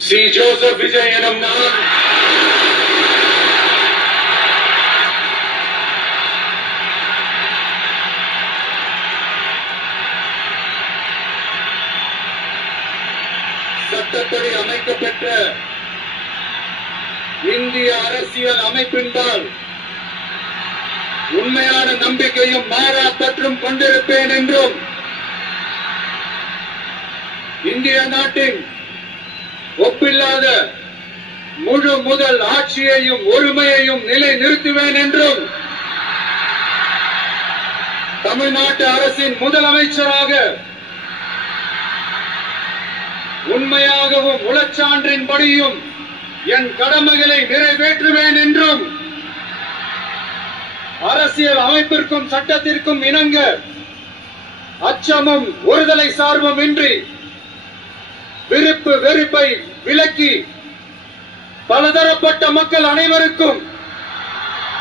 C. Joseph Vijay எனும் நான் சட்டப்படி அமைக்கப்பெற்ற இந்திய அரசியல் அமைப்பின்பால் உண்மையான நம்பிக்கையும் மாறா பற்றும் கொண்டிருப்பேன் என்றும் இந்திய நாட்டின் ஒப்பில்லாத முழு முதல் ஆட்சியையும் ஒருமையையும் நிலை நிறுத்துவேன் என்றும் தமிழ்நாட்டு அரசின் முதலமைச்சராக உண்மையாகவும் உளச்சான்றின்படியும் என் கடமைகளை நிறைவேற்றுவேன் என்றும் அரசியல் அமைப்பிற்கும் சட்டத்திற்கும் இணங்க அச்சமும் ஒருதலை சார்பும் இன்றி விருப்பு வெறுப்பை விலக்கி பலதரப்பட்ட மக்கள் அனைவருக்கும்